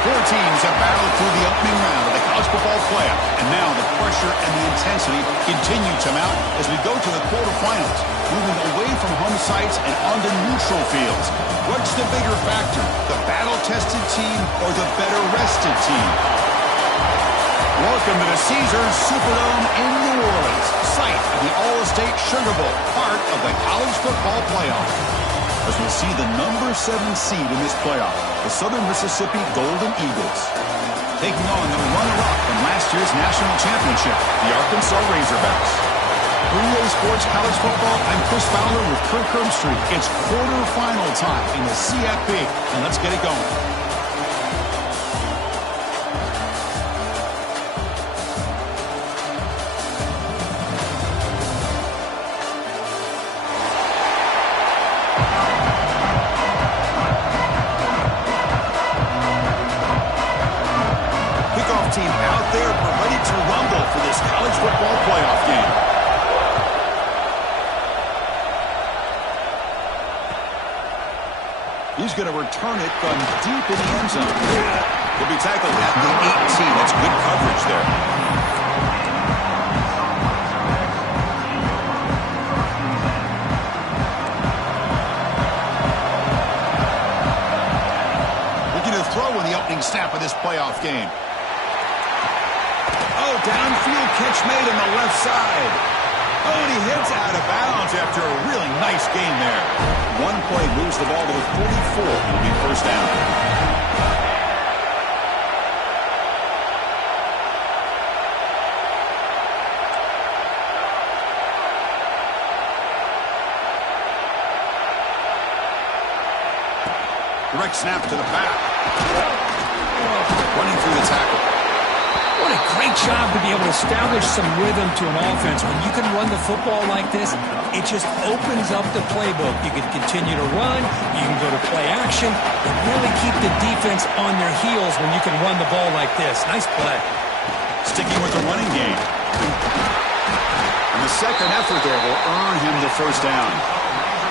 Four teams have battled through the opening round of the college football playoff, and now the pressure and the intensity continue to mount as we go to the quarterfinals, moving away from home sites and onto neutral fields. What's the bigger factor, the battle-tested team or the better-rested team? Welcome to the Caesars Superdome in New Orleans, site of the All-State Sugar Bowl, part of the college football playoff. As we see the number 7 seed in this playoff, the Southern Mississippi Golden Eagles, taking on the runner-up from last year's national championship, the Arkansas Razorbacks. EA Sports College Football, I'm Chris Fowler with Kirk Herbstreit. It's quarterfinal time in the CFP, and let's get it going. Team out there, we're ready to rumble for this college football playoff game. He's going to return it from deep in the end zone. He'll be tackled at the 18. That's good coverage there. Looking to throw in the opening snap of this playoff game. Downfield catch made on the left side. Oh, and he hits out of bounds after a really nice game there. One play moves the ball to the 44. It'll be first down. Direct snap to the back. Running through the tackle. What a great job to be able to establish some rhythm to an offense. When you can run the football like this, it just opens up the playbook. You can continue to run, you can go to play action, and really keep the defense on their heels when you can run the ball like this. Nice play. Sticking with the running game. And the second effort there will earn him the first down.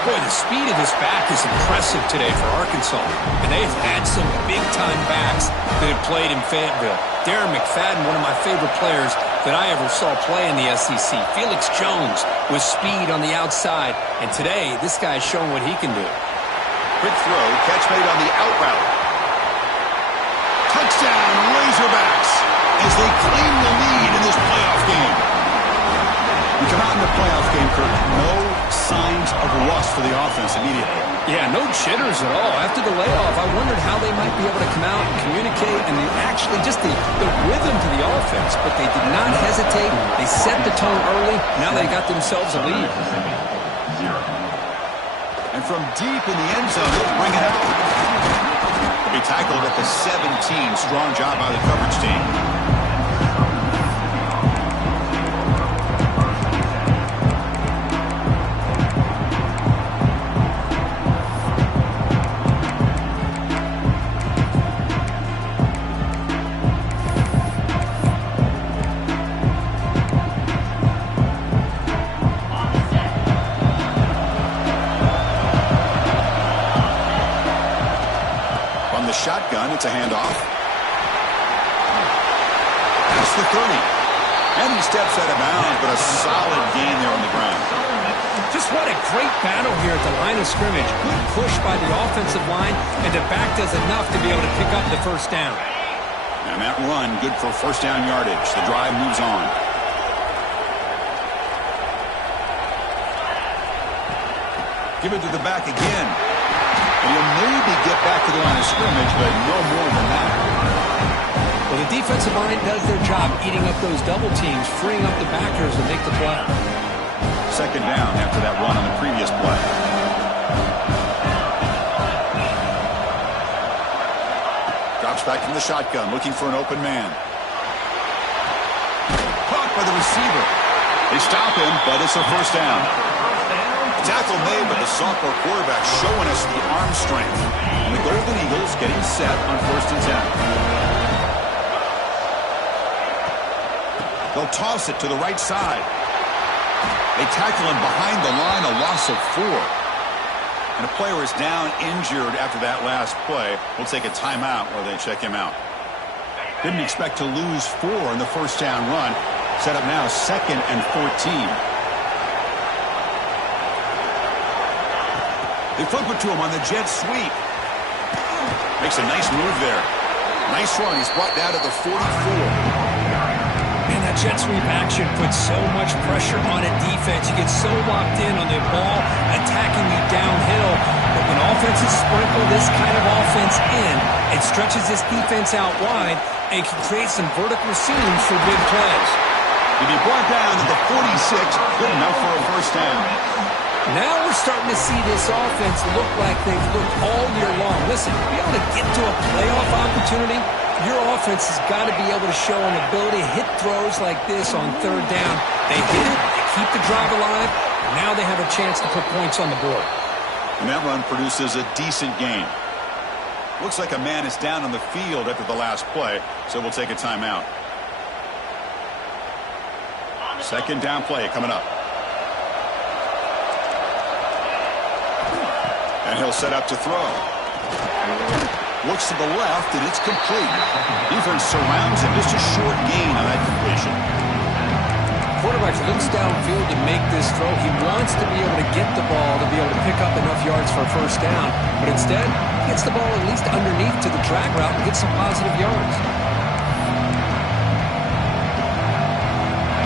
Boy, the speed of this back is impressive today for Arkansas. And they have had some big-time backs that have played in Fayetteville. Darren McFadden, one of my favorite players that I ever saw play in the SEC. Felix Jones with speed on the outside. And today, this guy's shown what he can do. Quick throw, catch made on the out route. Touchdown, Razorbacks, as they claim the lead in this playoff game. We come out in the playoff game, Kirk. No signs of rust for the offense immediately. Yeah, no jitters at all. After the layoff, I wondered how they might be able to come out and communicate and actually just the rhythm to the offense. But they did not hesitate. They set the tone early. Now they got themselves a lead. And from deep in the end zone, they'll bring it out. They'll be tackled at the 17. Strong job by the coverage team. Wants a handoff. That's the 30. And he steps out of bounds, but a solid gain there on the ground. Just what a great battle here at the line of scrimmage. Good push by the offensive line, and the back does enough to be able to pick up the first down. And that run, good for first down yardage. The drive moves on. Give it to the back again. And he'll maybe get back to the line of scrimmage, but no more than that. Well, the defensive line does their job eating up those double teams, freeing up the backers to make the play. Second down after that run on the previous play. Drops back from the shotgun, looking for an open man. Caught by the receiver. They stop him, but it's a first down. Tackle made by the sophomore quarterback, showing us the arm strength. And the Golden Eagles getting set on first and 10. They'll toss it to the right side. They tackle him behind the line, a loss of 4. And a player is down injured after that last play. We'll take a timeout while they check him out. Didn't expect to lose 4 in the first down run. Set up now 2nd and 14. They flip it to him on the jet sweep. Makes a nice move there. Nice run. He's brought down to the 44. Man, that jet sweep action puts so much pressure on a defense. You get so locked in on the ball attacking you downhill. But when offenses sprinkle this kind of offense in, it stretches this defense out wide and can create some vertical seams for big plays. He'll be brought down to the 46. Good enough for a first down. Now we're starting to see this offense look like they've looked all year long. Listen, to be able to get to a playoff opportunity, your offense has got to be able to show an ability to hit throws like this on third down. They hit it, they keep the drive alive, and now they have a chance to put points on the board. And that run produces a decent gain. Looks like a man is down on the field after the last play, so we'll take a timeout. Second down play coming up. And he'll set up to throw. Looks to the left, and it's complete. Defense surrounds him. Just a short gain on that completion. Quarterback looks downfield to make this throw. He wants to be able to get the ball to be able to pick up enough yards for a first down. But instead, he gets the ball at least underneath to the drag route and gets some positive yards.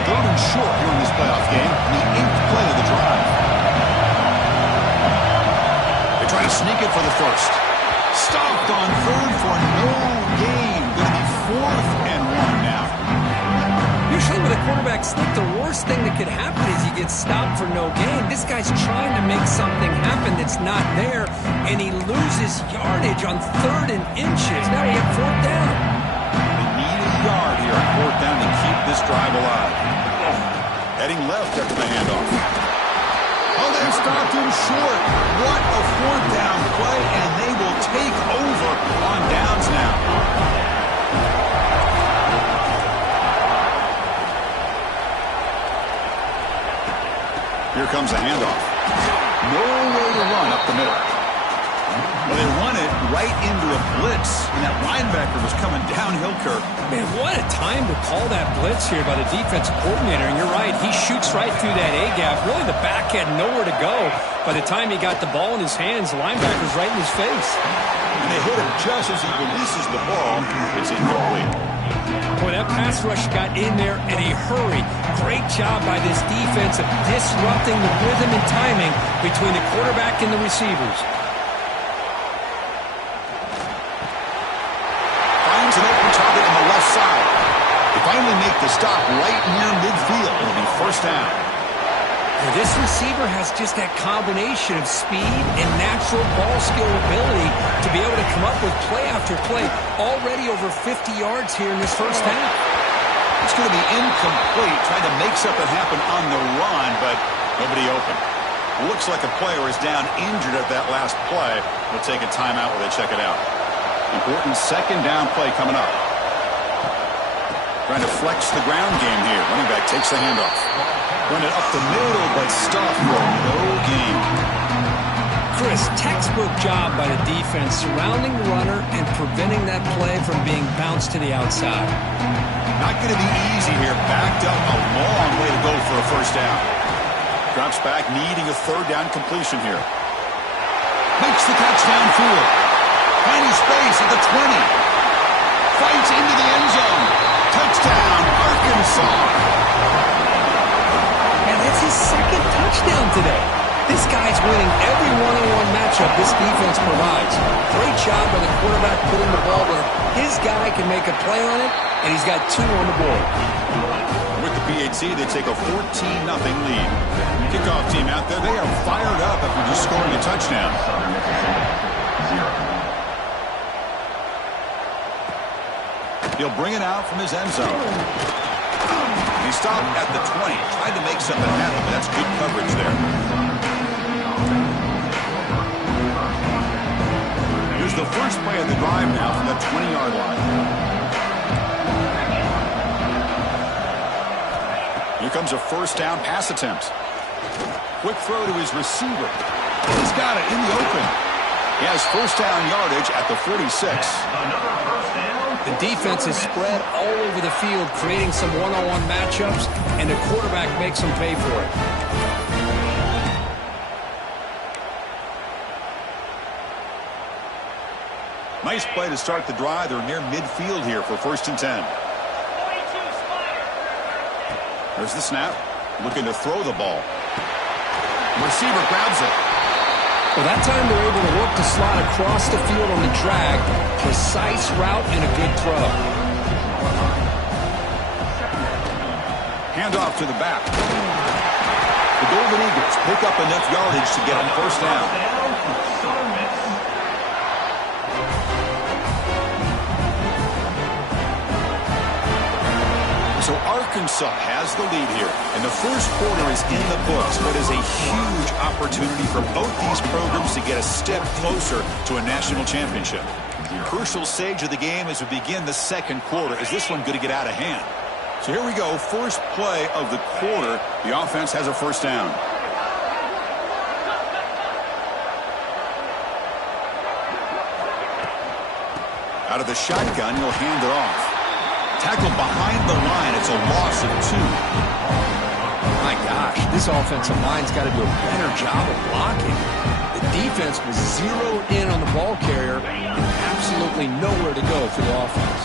Third and short here in this playoff game. The 8th play of the drive. Try to sneak it for the first. Stopped on third for no gain. Going to be 4th and 1 now. Usually with a quarterback sneak, the worst thing that could happen is you get stopped for no gain. This guy's trying to make something happen that's not there, and he loses yardage on 3rd and inches. Now we have 4th down. They need a yard here on 4th down to keep this drive alive. Heading left after the handoff. Oh, they stopped him short. What a 4th down play, and they will take over on downs now. Here comes a handoff. No way to run up the middle. Well, they run it right into a blitz, and that linebacker was coming downhill, Kirk. Man, what a time to call that blitz here by the defensive coordinator. And you're right, he shoots right through that A-gap. Really, the back had nowhere to go. By the time he got the ball in his hands, the linebacker's right in his face. And they hit him just as he releases the ball. It's incomplete. Boy, that pass rush got in there in a hurry. Great job by this defense of disrupting the rhythm and timing between the quarterback and the receivers. Finds an open target on the left side. They finally make the stop right near midfield. It'll be first down. This receiver has just that combination of speed and natural ball skill ability to be able to come up with play after play. Already over 50 yards here in this first half. It's going to be incomplete, trying to make something happen on the run, but nobody open. Looks like a player is down injured at that last play. We'll take a timeout while they check it out. Important second down play coming up. Trying to flex the ground game here. Running back takes the handoff. Run it up the middle, but stuffed for no gain. Chris, textbook job by the defense surrounding the runner and preventing that play from being bounced to the outside. Not going to be easy here. Backed up a long way to go for a first down. Drops back, needing a third down completion here. Makes the catch downfield. Finding space at the 20. Fights into the end zone. Touchdown, Arkansas. And that's his second touchdown today. This guy's winning every one-on-one matchup this defense provides. Great job by the quarterback putting the ball where his guy can make a play on it, and he's got 2 on the board. With the PAT, they take a 14-0 lead. Kickoff team out there, they are fired up after just scoring a touchdown. He'll bring it out from his end zone. He stopped at the 20, tried to make something happen, but that's good coverage there. Here's the first play of the drive now from the 20-yard line. Here comes a first down pass attempt. Quick throw to his receiver. He's got it in the open. He has first down yardage at the 46. The defense is spread all over the field, creating some one-on-one matchups, and the quarterback makes them pay for it. Nice play to start the drive. They're near midfield here for 1st and 10. There's the snap. Looking to throw the ball. Receiver grabs it. Well, that time they're able to work the slot across the field on the drag. Precise route and a good throw. Handoff to the back. The Golden Eagles pick up enough yardage to get a first down. So Arkansas has the lead here, and the first quarter is in the books, but is a huge opportunity for both these programs to get a step closer to a national championship. Crucial stage of the game as we begin the second quarter. Is this one going to get out of hand? So here we go, first play of the quarter. The offense has a first down. Out of the shotgun, he'll hand it off. Tackled behind the line. It's a loss of 2. My gosh, this offensive line's got to do a better job of blocking. The defense was zeroed in on the ball carrier and absolutely nowhere to go for the offense.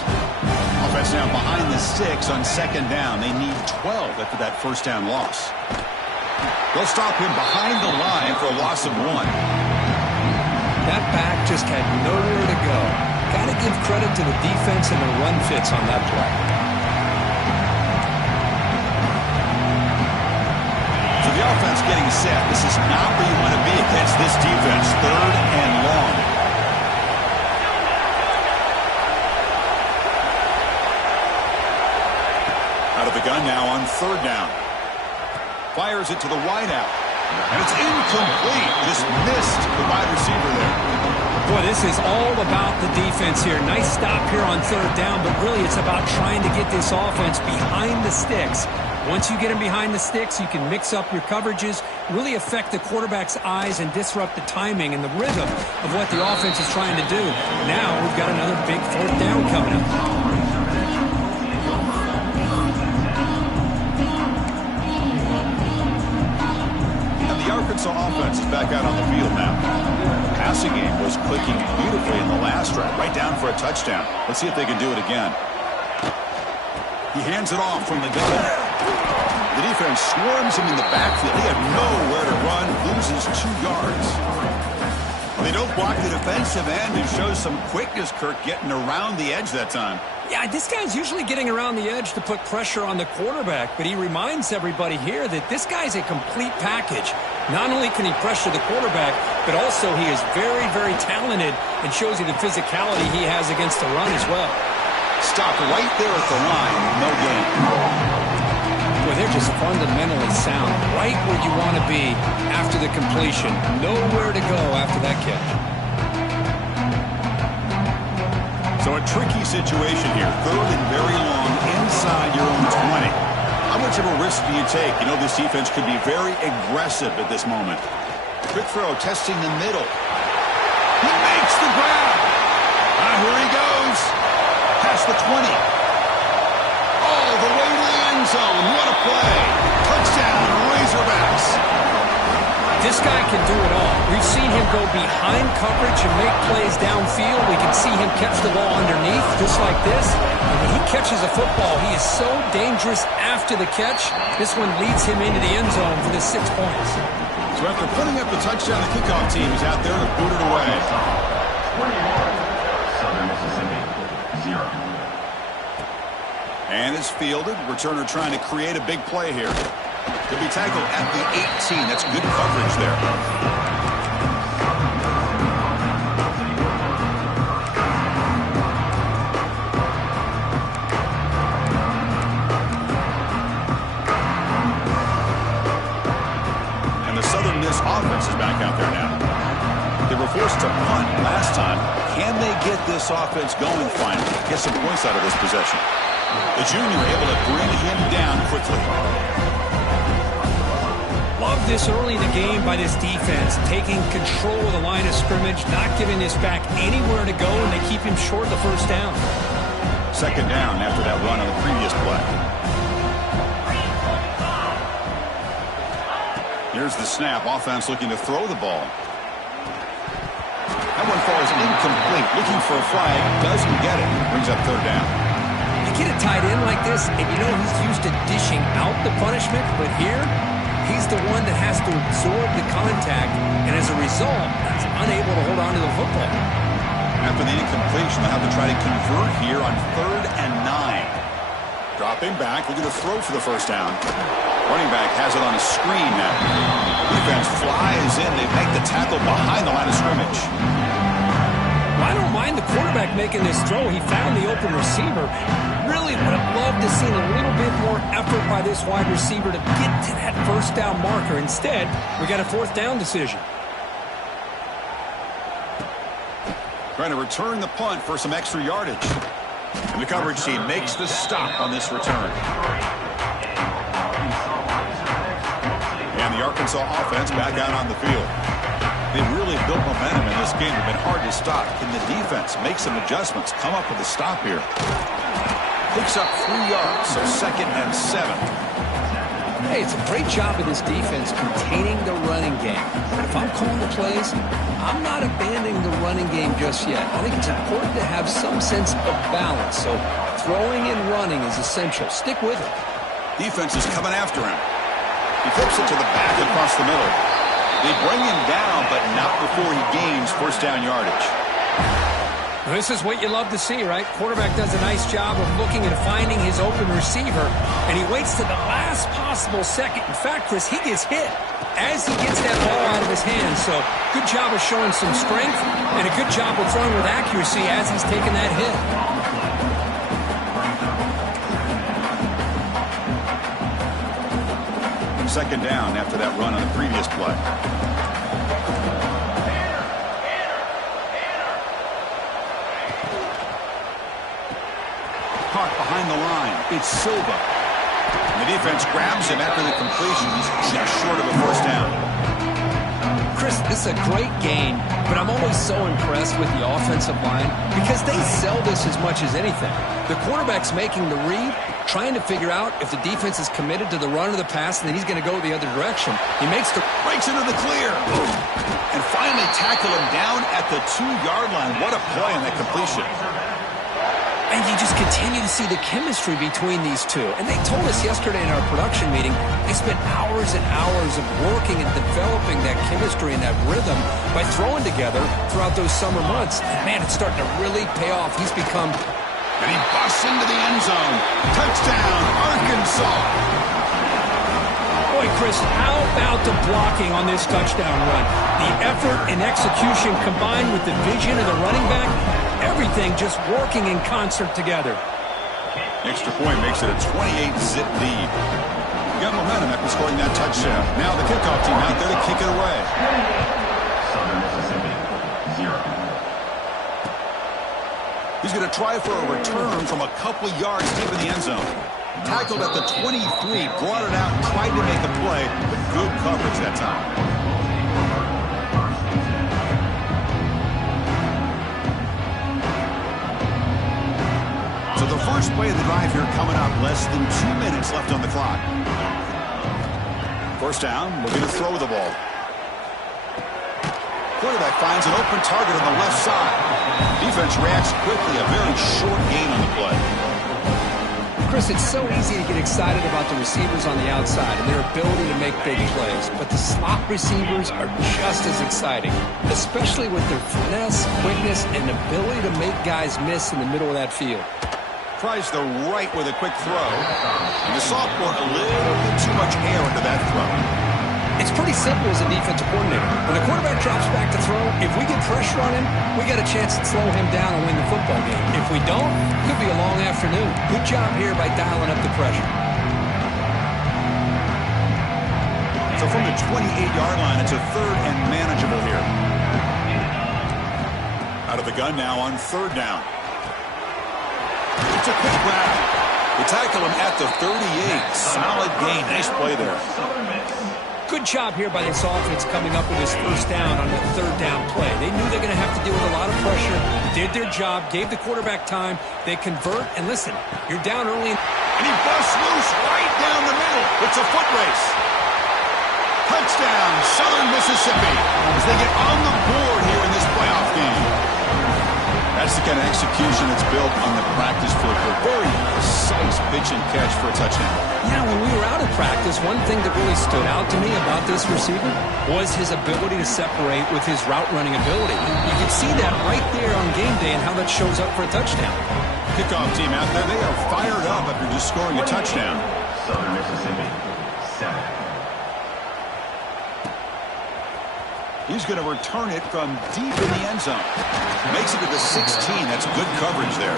Offense now behind the 6 on 2nd down. They need 12 after that first down loss. They'll stop him behind the line for a loss of 1. That back just had nowhere to go. Got to give credit to the defense and the run fits on that play. So the offense getting set. This is not where you want to be against this defense. 3rd and long. Out of the gun now on 3rd down. Fires it to the wideout. And it's incomplete. Just missed the wide receiver there. Boy, this is all about the defense here. Nice stop here on 3rd down, but really it's about trying to get this offense behind the sticks. Once you get them behind the sticks, you can mix up your coverages, really affect the quarterback's eyes and disrupt the timing and the rhythm of what the offense is trying to do. Now we've got another big 4th down coming up. Arkansas offense is back out on the field now. The passing game was clicking beautifully in the last drive, right down for a touchdown. Let's see if they can do it again. He hands it off from the gun. The defense swarms him in the backfield. He had nowhere to run, loses 2 yards. They don't block the defensive end and show some quickness, Kirk, getting around the edge that time. Yeah, this guy's usually getting around the edge to put pressure on the quarterback, but he reminds everybody here that this guy's a complete package. Not only can he pressure the quarterback, but also he is very, very talented and shows you the physicality he has against the run as well. Stopped right there at the line, no gain. Boy, they're just fundamentally sound, right where you want to be after the completion. Nowhere to go after that catch. So a tricky situation here. 3rd and very long inside your own 20. How much of a risk do you take? You know this defense could be very aggressive at this moment. Quick throw, testing the middle. He makes the grab. Here he goes. Past the 20. All the way to the end zone. What a play. Touchdown, Razorbacks. This guy can do it all. We've seen him go behind coverage and make plays downfield. We can see him catch the ball underneath, just like this. And when he catches a football, he is so dangerous after the catch. This one leads him into the end zone for the 6 points. So after putting up the touchdown, the kickoff team is out there to boot it away. Southern Mississippi, 0. And is fielded. Returner trying to create a big play here. Could be tackled at the 18. That's good coverage there. And the Southern Miss offense is back out there now. They were forced to punt last time. Can they get this offense going finally? Get some points out of this possession. The junior able to bring him down quickly. Love this early in the game by this defense, taking control of the line of scrimmage, not giving this back anywhere to go, and they keep him short of the first down. Second down after that run on the previous play. Here's the snap. Offense looking to throw the ball. That one falls incomplete. Looking for a flag. Doesn't get it. Brings up third down. You get a tight end like this, and you know he's used to dishing out the punishment, but here, he's the one that has to absorb the contact, and as a result, he's unable to hold on to the football. After the incompletion, they'll have to try to convert here on 3rd and 9. Dropping back, looking to throw for the first down. Running back has it on a screen now. Defense flies in. They make the tackle behind the line of scrimmage. Well, I don't mind the quarterback making this throw. He found the open receiver. Really would have loved to see a little bit more effort by this wide receiver to get to that first down marker. Instead, we got a 4th down decision. Trying to return the punt for some extra yardage. And the coverage team makes the stop on this return. And the Arkansas offense back out on the field. They really built momentum in this game. It's been hard to stop. Can the defense make some adjustments? Come up with a stop here. Picks up 3 yards, so 2nd and 7. Hey, it's a great job of this defense containing the running game. But if I'm calling the plays, I'm not abandoning the running game just yet. I think it's important to have some sense of balance. So throwing and running is essential. Stick with it. Defense is coming after him. He flips it to the back across the middle. They bring him down, but not before he gains first down yardage. This is what you love to see, right? Quarterback does a nice job of looking and finding his open receiver, and he waits to the last possible second. In fact, Chris, he gets hit as he gets that ball out of his hands. So good job of showing some strength, and a good job of throwing with accuracy as he's taking that hit. Second down after that run on the previous play. Caught behind the line. It's Silva. And the defense grabs him after the completions, just short of a first down. Chris, this is a great game, but I'm always so impressed with the offensive line because they sell this as much as anything. The quarterback's making the read, trying to figure out if the defense is committed to the run or the pass, and then he's going to go the other direction. He breaks into the clear. And finally tackle him down at the 2-yard line. What a play on that completion. And you just continue to see the chemistry between these two. And they told us yesterday in our production meeting, they spent hours and hours of working and developing that chemistry and that rhythm by throwing together throughout those summer months. And man, it's starting to really pay off. He's become... And he busts into the end zone. Touchdown, Arkansas. Boy, Chris, how about the blocking on this touchdown run? The effort and execution combined with the vision of the running back, everything just working in concert together. Extra point makes it a 28-zip lead. You got momentum after scoring that touchdown. Now the kickoff team out there to kick it away. Southern Mississippi, 0. He's going to try for a return from a couple yards deep in the end zone. Tackled at the 23, brought it out, tried to make a play, but good coverage that time. First and 10. So the first play of the drive here coming up. Less than 2 minutes left on the clock. First down, we're going to throw the ball. Quarterback finds an open target on the left side. Defense reacts quickly. A very short gain on the play. Chris, it's so easy to get excited about the receivers on the outside and their ability to make big plays, but the slot receivers are just as exciting, especially with their finesse, quickness, and ability to make guys miss in the middle of that field. Tries the right with a quick throw. And the sophomore a little bit too much air into that throw. It's pretty simple as a defensive coordinator. When the quarterback drops back to throw, if we get pressure on him, we got a chance to slow him down and win the football game. If we don't, it could be a long afternoon. Good job here by dialing up the pressure. So from the 28-yard line, it's a third and manageable here. Out of the gun now on third down. It's a quick grab. They tackle him at the 38. Solid gain. Nice play there. Good job here by this offense coming up with his first down on the third down play. They knew they're going to have to deal with a lot of pressure, did their job, gave the quarterback time. They convert, and listen, you're down early. And he busts loose right down the middle. It's a foot race. Touchdown, Southern Mississippi, as they get on the board here in this playoff game. That's the kind of execution that's built on the practice field. A very precise pitch and catch for a touchdown. Yeah, when we were out of practice, one thing that really stood out to me about this receiver was his ability to separate with his route running ability. You can see that right there on game day and how that shows up for a touchdown. Kickoff team out there, they are fired up after just scoring a touchdown. Southern Mississippi, 7. He's going to return it from deep in the end zone. Makes it to the 16. That's good coverage there.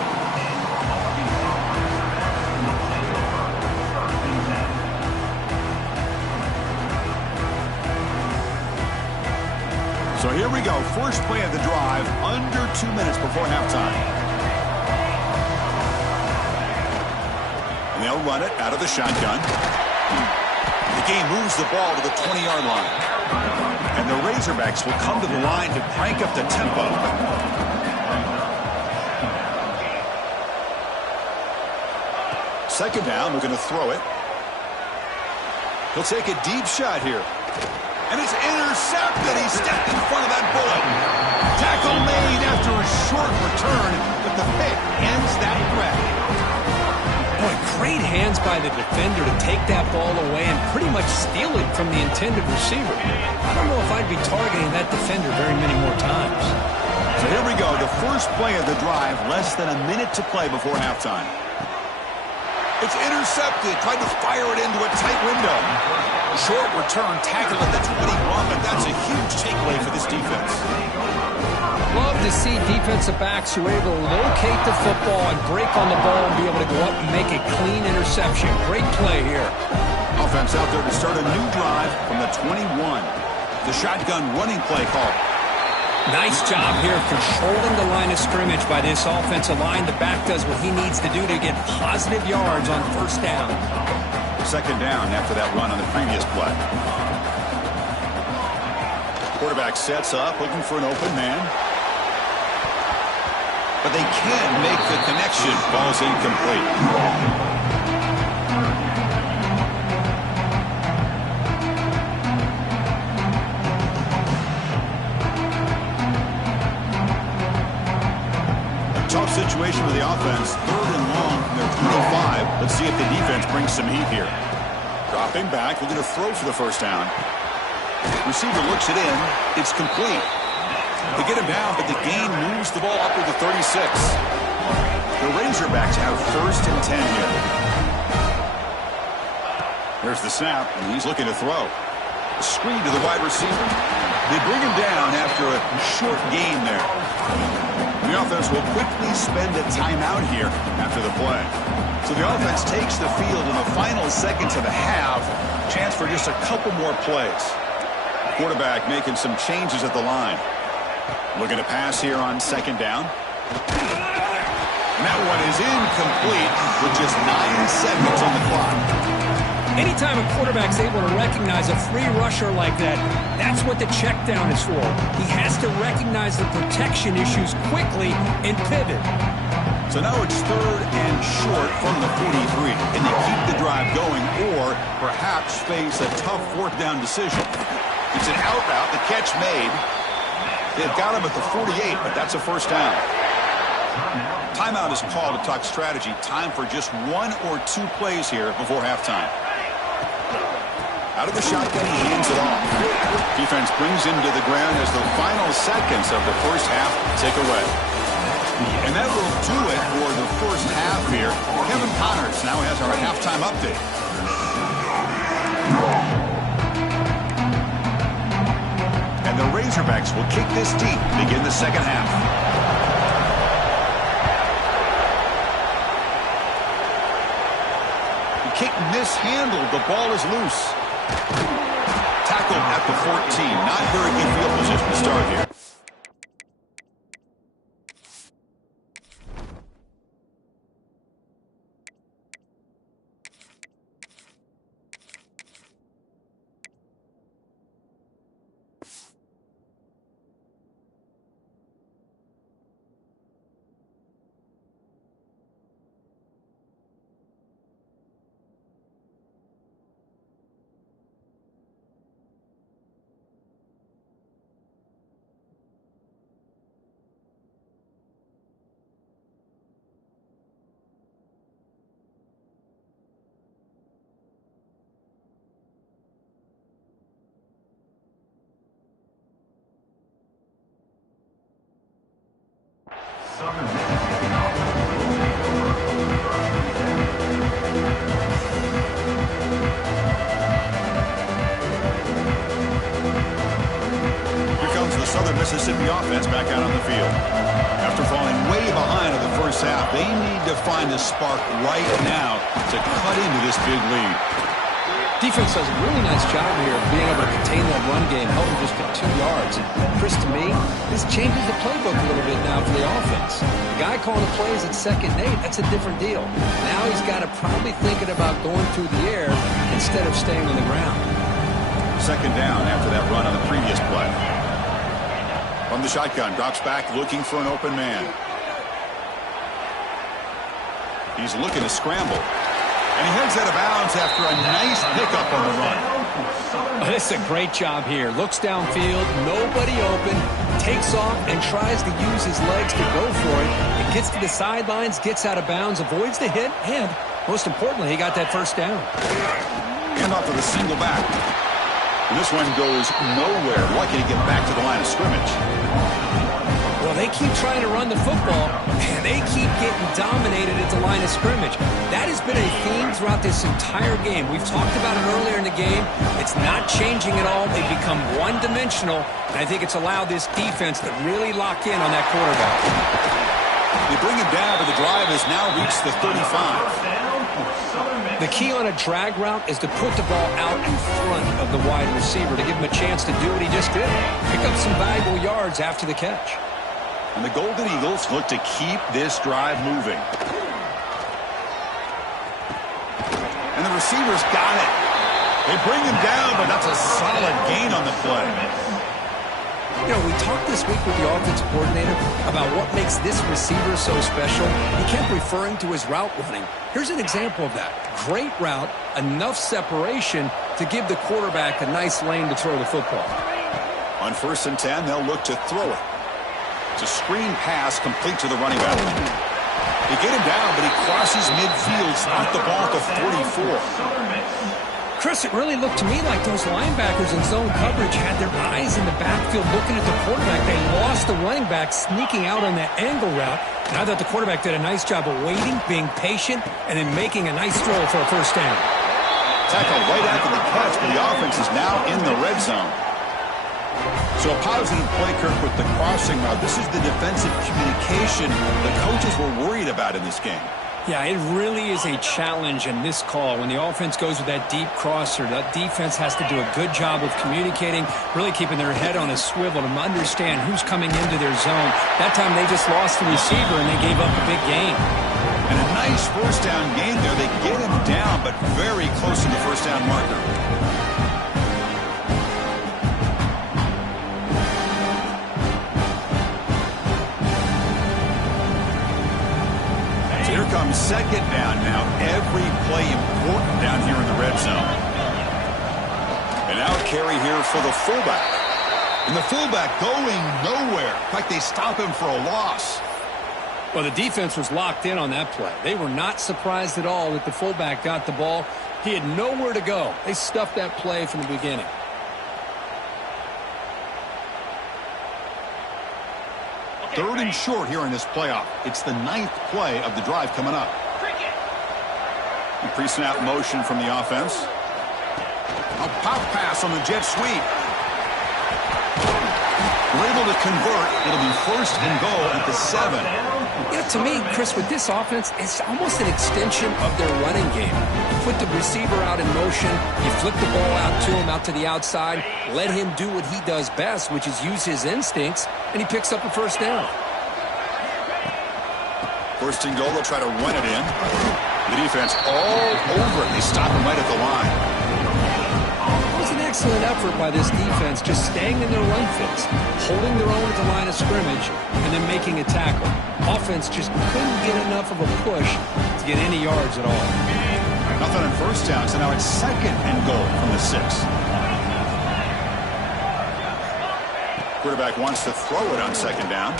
So here we go. First play of the drive, under 2 minutes before halftime. And they'll run it out of the shotgun. The game moves the ball to the 20-yard line. And the Razorbacks will come to the line to crank up the tempo. Second down, we're going to throw it. He'll take a deep shot here. And it's intercepted. He stepped in front of that bullet. Tackle made after a short return, but the pick ends that threat. Boy, great hands by the defender to take that ball away and pretty much steal it from the intended receiver. I don't know if I'd be targeting that defender very many more times. So here we go, the first play of the drive, less than a minute to play before halftime. It's intercepted, tried to fire it into a tight window. Short return, tackle at the 21, but that's a huge takeaway for this defense. Love to see defensive backs who are able to locate the football and break on the ball and be able to go up and make a clean interception. Great play here. Offense out there to start a new drive from the 21. The shotgun running play call. Nice job here of controlling the line of scrimmage by this offensive line. The back does what he needs to do to get positive yards on first down. Second down after that run on the previous play. Quarterback sets up, looking for an open man. But they can't make the connection. Ball's incomplete. Tough situation for the offense. Third and long from their 25. Let's see if the defense brings some heat here. Dropping back, looking to throw for the first down. Receiver looks it in. It's complete. They get him down, but the gain moves the ball up to the 36. The Razorbacks have first and 10 here. There's the snap, and he's looking to throw. A screen to the wide receiver. They bring him down after a short gain there. The offense will quickly spend a timeout here after the play. So the offense takes the field in the final seconds of the half. Chance for just a couple more plays. Quarterback making some changes at the line. Looking to pass here on second down. And that one is incomplete with just 9 seconds on the clock. Anytime a quarterback's able to recognize a free rusher like that, that's what the check down is for. He has to recognize the protection issues quickly and pivot. So now it's 3rd and short from the 43. Can they keep the drive going or perhaps face a tough 4th down decision? It's an out route. The catch made. They've got him at the 48, but that's a 1st down. Timeout is called to talk strategy. Time for just 1 or 2 plays here before halftime. Out of the shotgun, he hands it off. Defense brings him to the ground as the final seconds of the first half tick away. And that will do it for the first half here. Kevin Connors now has our halftime update. And the Razorbacks will kick this deep, begin the second half. The kick mishandled. The ball is loose. Tackled at the 14. Not very good field position to start here. Mississippi offense back out on the field. After falling way behind in the first half, they need to find a spark right now to cut into this big lead. Defense does a really nice job here of being able to contain that run game, helping just get 2 yards. And Chris, to me, this changes the playbook a little bit now for the offense. The guy calling the plays at 2nd and 8, that's a different deal. Now he's got to probably thinking about going through the air instead of staying on the ground. 2nd down after that run on the previous play. From the shotgun, drops back looking for an open man. He's looking to scramble. And he heads out of bounds after a nice pickup on the run. This is a great job here. Looks downfield, nobody open, takes off and tries to use his legs to go for it. It gets to the sidelines, gets out of bounds, avoids the hit, and most importantly, he got that 1st down. Hand off to the single back. And this one goes nowhere. Lucky to get back to the line of scrimmage. Well, they keep trying to run the football, and they keep getting dominated at the line of scrimmage. That has been a theme throughout this entire game. We've talked about it earlier in the game. It's not changing at all. They've become one-dimensional, and I think it's allowed this defense to really lock in on that quarterback. They bring him down, but the drive has now reached the 35. The key on a drag route is to put the ball out in front of the wide receiver to give him a chance to do what he just did. Pick up some valuable yards after the catch. And the Golden Eagles look to keep this drive moving. And the receivers got it. They bring him down, but that's a solid gain on the play. You know, we talked this week with the offensive coordinator about what makes this receiver so special. He kept referring to his route running. Here's an example of that. Great route, enough separation to give the quarterback a nice lane to throw the football. On 1st and 10, they'll look to throw it. It's a screen pass complete to the running back. They get him down, but he crosses midfield, out the ball to 44. Chris, it really looked to me like those linebackers in zone coverage had their eyes in the backfield looking at the quarterback. They lost the running back sneaking out on that angle route. And I thought the quarterback did a nice job of waiting, being patient, and then making a nice throw for a 1st down. Tackled right after the catch, but the offense is now in the red zone. So a positive play, Kirk, with the crossing route. This is the defensive communication the coaches were worried about in this game. Yeah, it really is a challenge in this call. When the offense goes with that deep crosser, that defense has to do a good job of communicating, really keeping their head on a swivel to understand who's coming into their zone. That time they just lost the receiver and they gave up a big gain. And a nice 1st down gain there. They get him down, down, but very close to the first down marker. So here comes second down now. Every play important down here in the red zone. And now a carry here for the fullback. And the fullback going nowhere. In fact, they stop him for a loss. Well, the defense was locked in on that play. They were not surprised at all that the fullback got the ball. He had nowhere to go. They stuffed that play from the beginning. Third and short here in this playoff. It's the 9th play of the drive coming up. Pre-snap motion from the offense. A pop pass on the jet sweep. We're able to convert. It'll be first and goal at the 7. You know, to me, Chris, with this offense, it's almost an extension of their running game. You put the receiver out in motion, you flip the ball out to him, out to the outside, let him do what he does best, which is use his instincts, and he picks up a first down. First and goal, they'll try to run it in. The defense all over it. They stop him right at the line. It was an excellent effort by this defense, just staying in their run fits, holding their own at the line of scrimmage, and then making a tackle. Offense just couldn't get enough of a push to get any yards at all. Nothing on first down, so now it's second and goal from the 6. Quarterback wants to throw it on second down.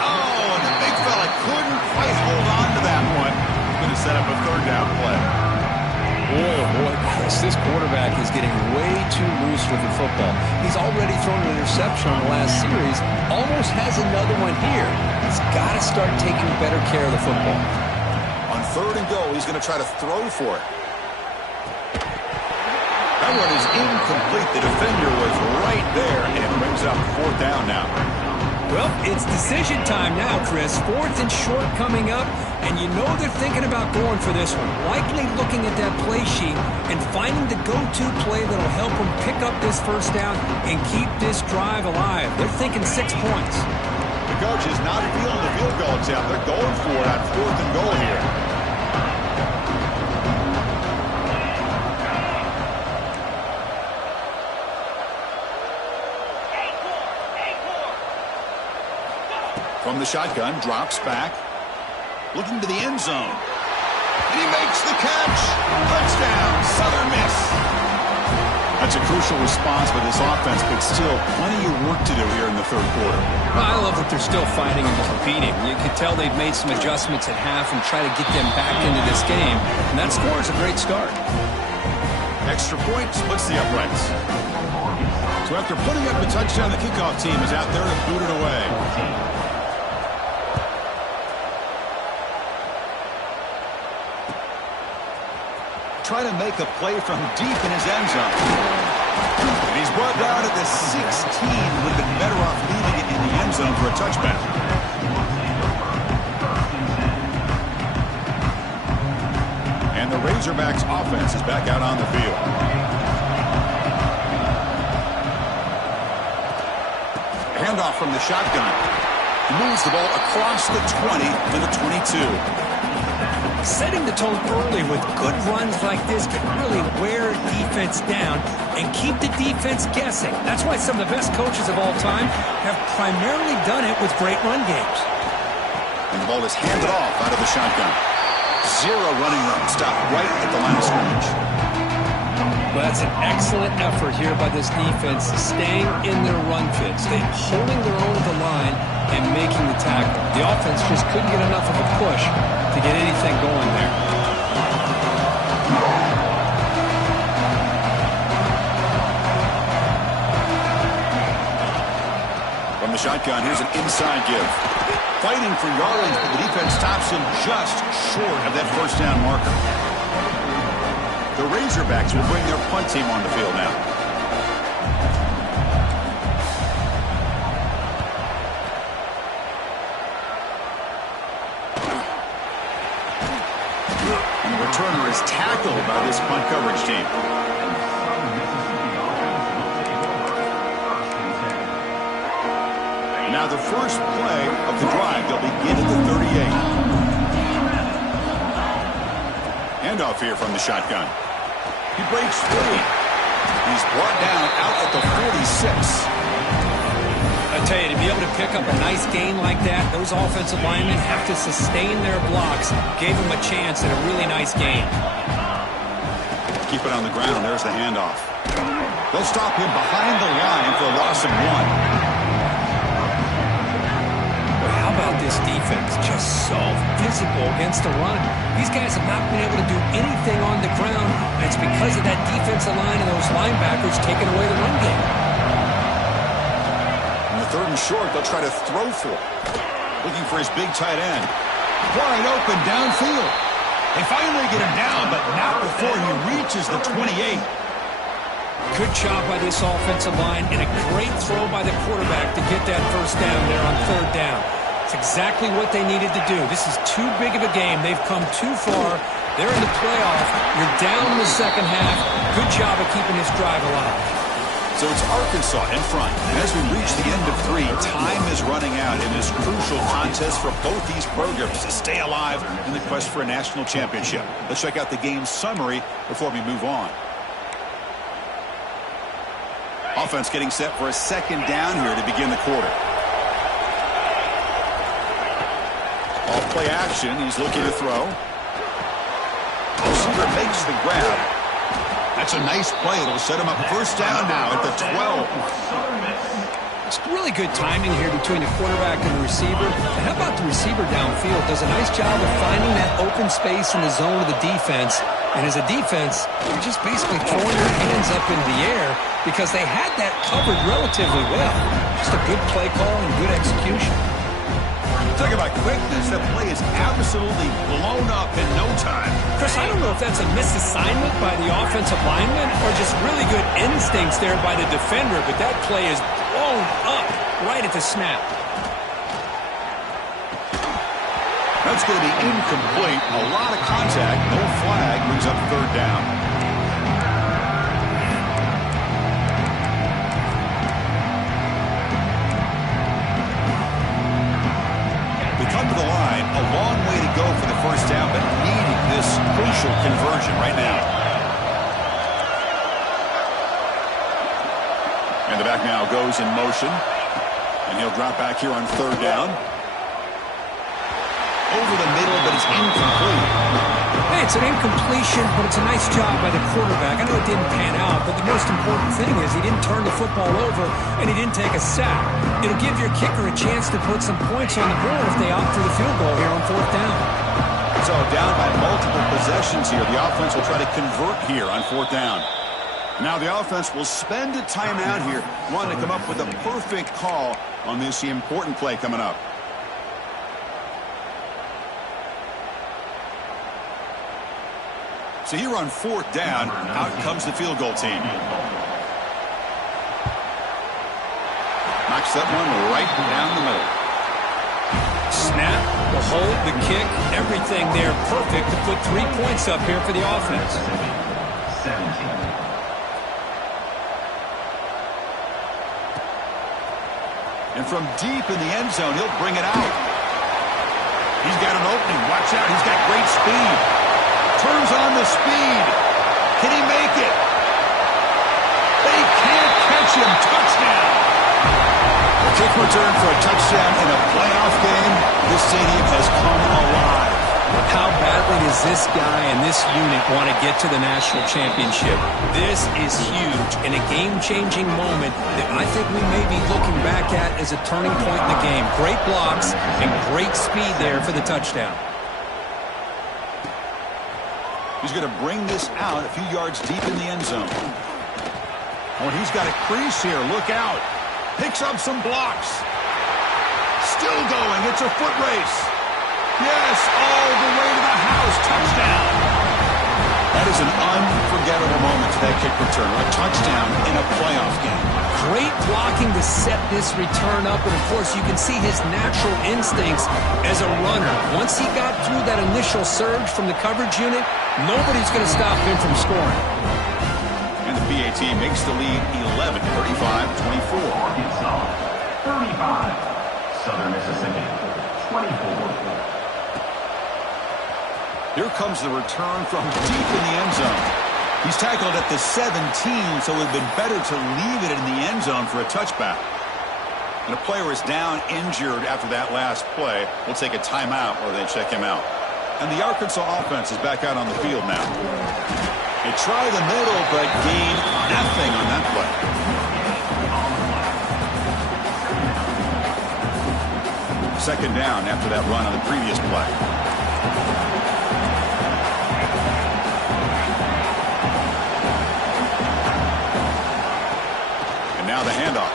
Oh, and the big fella couldn't quite hold on to that one. Going to set up a third down play. Boy, Chris, this quarterback is getting way too loose with the football. He's already thrown an interception on the last series, almost has another one here. He's got to start taking better care of the football. On third and goal, he's going to try to throw for it. That one is incomplete. The defender was right there, and it brings up fourth down now. Well, it's decision time now, Chris. Fourth and short coming up, and you know they're thinking about going for this one. Likely looking at that play sheet and finding the go-to play that'll help them pick up this first down and keep this drive alive. They're thinking 6 points. The coach is not feeling the field goal attempt. They're going for it on fourth and goal here. From the shotgun, drops back, looking to the end zone. And he makes the catch. Touchdown, Southern Miss. That's a crucial response by this offense, but still plenty of work to do here in the third quarter. Well, I love that they're still fighting and competing. You can tell they've made some adjustments at half and try to get them back into this game. And that score is a great start. Extra point splits the uprights. So after putting up the touchdown, the kickoff team is out there to boot it away. Trying to make a play from deep in his end zone. And he's brought down at the 16. Would have been better off leaving it in the end zone for a touchback. And the Razorbacks offense is back out on the field. Handoff from the shotgun. He moves the ball across the 20 to the 22. Setting the tone early with good runs like this can really wear defense down and keep the defense guessing. That's why some of the best coaches of all time have primarily done it with great run games. And the ball is handed off out of the shotgun. 0 running room. Stop right at the line of scrimmage. Well, that's an excellent effort here by this defense, staying in their run fits, holding their own at the line and making the tackle. The offense just couldn't get enough of a push to get anything going there. From the shotgun, here's an inside give. Fighting for yardage, but the defense stops him just short of that first down marker. The Razorbacks will bring their punt team on the field now. And the returner is tackled by this punt coverage team. Now the first play of the drive, they'll begin at the 38. Handoff here from the shotgun. He breaks free. He's brought down out at the 46. I tell you, to be able to pick up a nice gain like that, those offensive linemen have to sustain their blocks. Gave him a chance at a really nice gain. Keep it on the ground. There's the handoff. They'll stop him behind the line for a loss of 1. Boy, how about this defense? Just so physical against the run. These guys have not been able to do anything on the ground, and it's because of that defensive line and those linebackers taking away the run game. On the 3rd and short, they'll try to throw for it. Looking for his big tight end. Wide open downfield. They finally get him down, but not before he reaches the 28. Good job by this offensive line, and a great throw by the quarterback to get that first down there on 3rd down. It's exactly what they needed to do. This is too big of a game. They've come too far. They're in the playoff. You're down in the second half. Good job of keeping this drive alive. So it's Arkansas in front. And as we reach the end of 3, time is running out in this crucial contest for both these programs to stay alive in the quest for a national championship. Let's check out the game summary before we move on. Offense getting set for a 2nd down here to begin the quarter. Off play action. He's looking to throw. Receiver makes the grab. That's a nice play. It'll set him up first down now at the 12. It's really good timing here between the quarterback and the receiver. And how about the receiver downfield? Does a nice job of finding that open space in the zone of the defense. And as a defense, you're just basically throwing your hands up into the air because they had that covered relatively well. Just a good play call and good execution. Talk about quickness. That play is absolutely blown up in no time. Chris, I don't know if that's a misassignment by the offensive lineman or just really good instincts there by the defender, but that play is blown up right at the snap. That's going to be incomplete. A lot of contact. No flag. Brings up 3rd down. Come to the line, a long way to go for the first down, but needing this crucial conversion right now. And the back now goes in motion, and he'll drop back here on 3rd down. Over the middle, but it's incomplete. Hey, it's an incompletion, but it's a nice job by the quarterback. I know it didn't pan out, but the most important thing is he didn't turn the football over and he didn't take a sack. It'll give your kicker a chance to put some points on the board if they opt for the field goal here on 4th down. So down by multiple possessions here. The offense will try to convert here on 4th down. Now the offense will spend a timeout here, wanting to come up with a perfect call on this important play coming up. So here on 4th down, out comes the field goal team. Knocks that one right down the middle. Snap, the hold, the kick, everything there perfect to put 3 points up here for the offense. 17. And from deep in the end zone, he'll bring it out. He's got an opening. Watch out. He's got great speed. Turns on the speed. Can he make it? They can't catch him. Touchdown. A kick return for a touchdown in a playoff game. This stadium has come alive. How badly does this guy and this unit want to get to the national championship? This is huge and a game-changing moment that I think we may be looking back at as a turning point in the game. Great blocks and great speed there for the touchdown. He's going to bring this out a few yards deep in the end zone. Oh, he's got a crease here. Look out. Picks up some blocks. Still going. It's a foot race. Yes, all the way to the house. Touchdown. That is an unforgettable moment to that kick return. A touchdown in a playoff game. Great blocking to set this return up, and of course you can see his natural instincts as a runner. Once he got through that initial surge from the coverage unit, nobody's going to stop him from scoring. And the PAT makes the lead 11, 35-24. Arkansas, 35. Southern Mississippi, 24. Here comes the return from deep in the end zone. He's tackled at the 17, so it would have been better to leave it in the end zone for a touchback. And a player is down injured after that last play. We'll take a timeout or they check him out. And the Arkansas offense is back out on the field now. They try the middle, but gain nothing on that play. Second down after that run on the previous play. And now the handoff.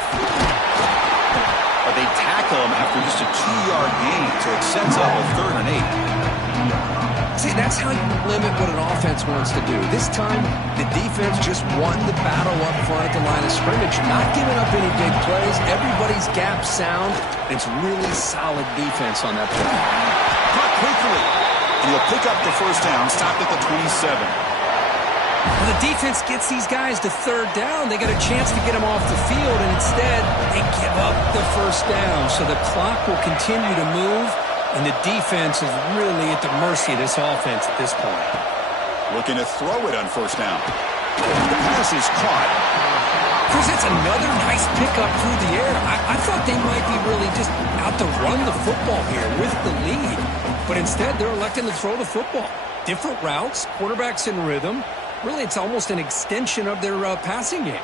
But they tackle him after just a 2-yard gain, so it sets up a 3rd and 8. See, that's how you limit what an offense wants to do. This time, the defense just won the battle up front at the line of scrimmage, not giving up any big plays. Everybody's gap sound. It's really solid defense on that play. Caught quickly. And he'll pick up the first down, stopped at the 27. Well, the defense gets these guys to 3rd down. They got a chance to get them off the field, and instead, they give up the first down. So the clock will continue to move. And the defense is really at the mercy of this offense at this point. Looking to throw it on first down. The pass is caught. Chris, it's another nice pickup through the air. I thought they might be really just out to run the football here with the lead. But instead, they're electing to throw the football. Different routes, quarterbacks in rhythm. Really, it's almost an extension of their passing game.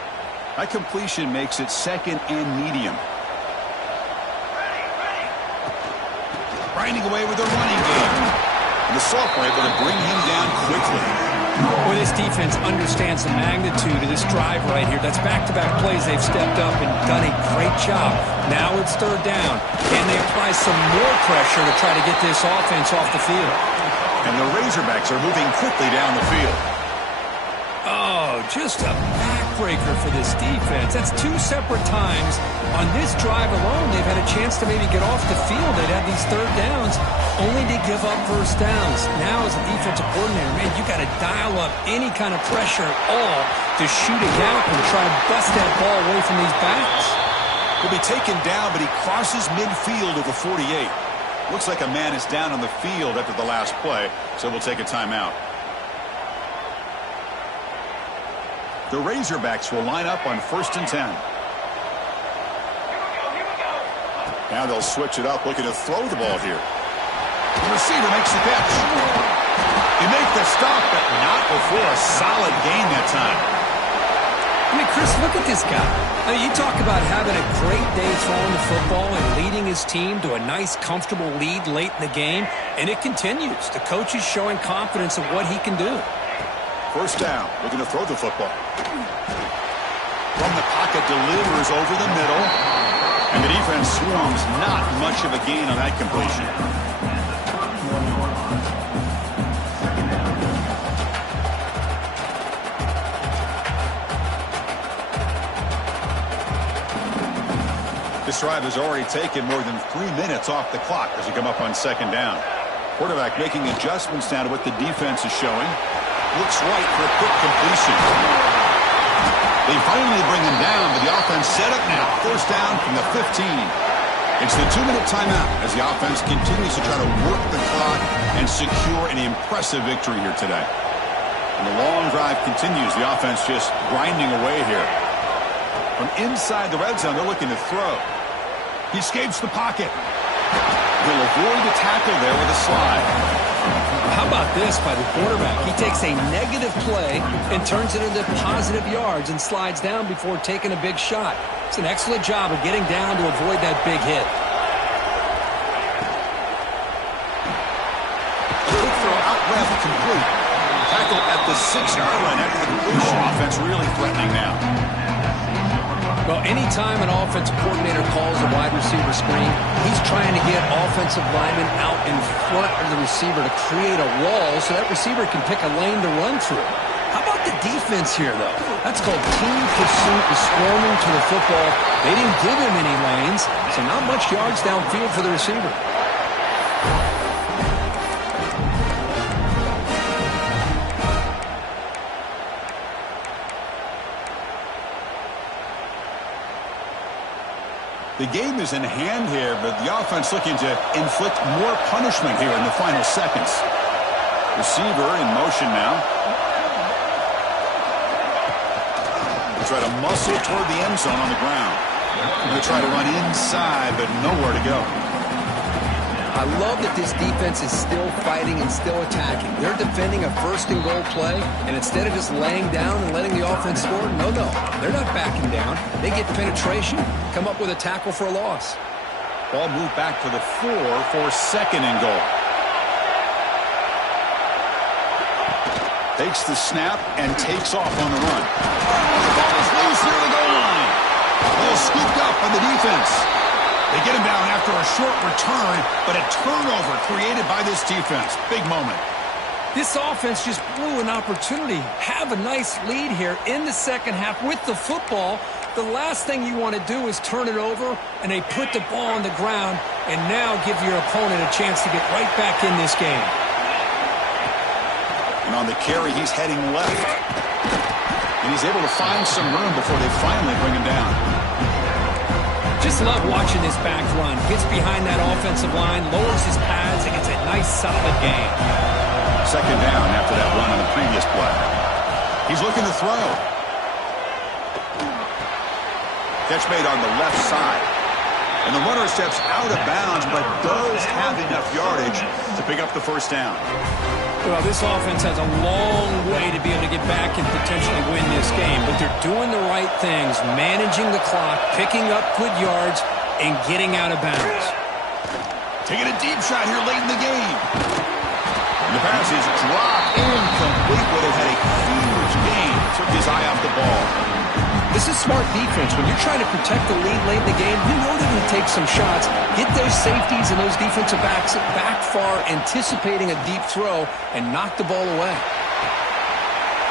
That completion makes it 2nd and medium. Grinding away with a running game. And the sophomore able to bring him down quickly. Well, this defense understands the magnitude of this drive right here. That's back-to-back plays. They've stepped up and done a great job. Now it's 3rd down. And they apply some more pressure to try to get this offense off the field. And the Razorbacks are moving quickly down the field. Oh, just a backbreaker for this defense. That's 2 separate times. On this drive alone, they've had a chance to maybe get off the field. They'd have these 3rd downs, only to give up first downs. Now, as a defensive coordinator, man, you got to dial up any kind of pressure at all to shoot a gap and try to bust that ball away from these backs. He'll be taken down, but he crosses midfield of the 48. Looks like a man is down on the field after the last play, so we'll take a timeout. The Razorbacks will line up on 1st and 10. Now they'll switch it up, looking to throw the ball here. The receiver makes the catch. They make the stop, but not before a solid gain that time. I mean, Chris, look at this guy. I mean, you talk about having a great day throwing the football and leading his team to a nice, comfortable lead late in the game, and it continues. The coach is showing confidence of what he can do. First down, looking to throw the football. From the pocket, delivers over the middle. And the defense swarms, not much of a gain on that completion. This drive has already taken more than 3 minutes off the clock as we come up on 2nd down. Quarterback making adjustments now to what the defense is showing. Looks right for a quick completion. They finally bring him down, but the offense set up now. First down from the 15. It's the 2-minute timeout as the offense continues to try to work the clock and secure an impressive victory here today. And the long drive continues. The offense just grinding away here. From inside the red zone, they're looking to throw. He escapes the pocket. He'll avoid the tackle there with a slide. How about this by the quarterback? He takes a negative play and turns it into positive yards and slides down before taking a big shot. It's an excellent job of getting down to avoid that big hit. A quick throw out left, complete. Tackle at the 6-yard line after the completion. Offense really threatening now. Well, anytime an offensive coordinator calls a wide receiver screen, he's trying to get offensive linemen out in front of the receiver to create a wall so that receiver can pick a lane to run through. How about the defense here, though? That's called team pursuit and swarming to the football. They didn't give him any lanes, so not much yards downfield for the receiver. The game is in hand here, but the offense looking to inflict more punishment here in the final seconds. Receiver in motion now. They try to muscle toward the end zone on the ground. They try to run inside, but nowhere to go. I love that this defense is still fighting and still attacking. They're defending a first-and-goal play, and instead of just laying down and letting the offense score, no, they're not backing down. They get penetration, come up with a tackle for a loss. Ball moved back to the 4 for second and goal. Takes the snap and takes off on the run. The ball is loose near the goal line. Ball scooped up by the defense. They get him down after a short return, but a turnover created by this defense. Big moment. This offense just blew an opportunity. Have a nice lead here in the second half with the football. The last thing you want to do is turn it over, and they put the ball on the ground and now give your opponent a chance to get right back in this game. And on the carry, he's heading left. And he's able to find some room before they finally bring him down. Just love watching this back run. Gets behind that offensive line, lowers his pads, and gets a nice, solid gain. Second down after that run on the previous play. He's looking to throw. Catch made on the left side. And the runner steps out of bounds, but does have enough yardage to pick up the first down. Well, this offense has a long way to be able to get back and potentially win this game, but they're doing the right things, managing the clock, picking up good yards, and getting out of bounds. Taking a deep shot here late in the game. And the pass is dropped incomplete, but it had a huge gain. Took his eye off the ball. This is smart defense. When you're trying to protect the lead late in the game, you know they're going to take some shots, get those safeties and those defensive backs back far, anticipating a deep throw, and knock the ball away.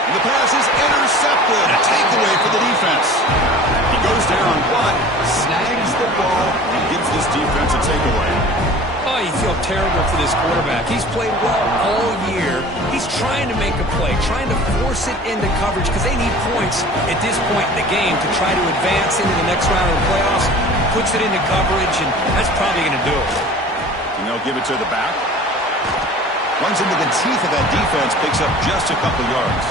And the pass is intercepted. A takeaway for the defense. He goes down, but snags the ball and gives this defense a takeaway. Oh, you feel terrible for this quarterback. He's played well all year. He's trying to make a play, trying to force it into coverage because they need points at this point in the game to try to advance into the next round of the playoffs. Puts it into coverage, and that's probably going to do it. And they'll give it to the back. Runs into the teeth of that defense, picks up just a couple yards.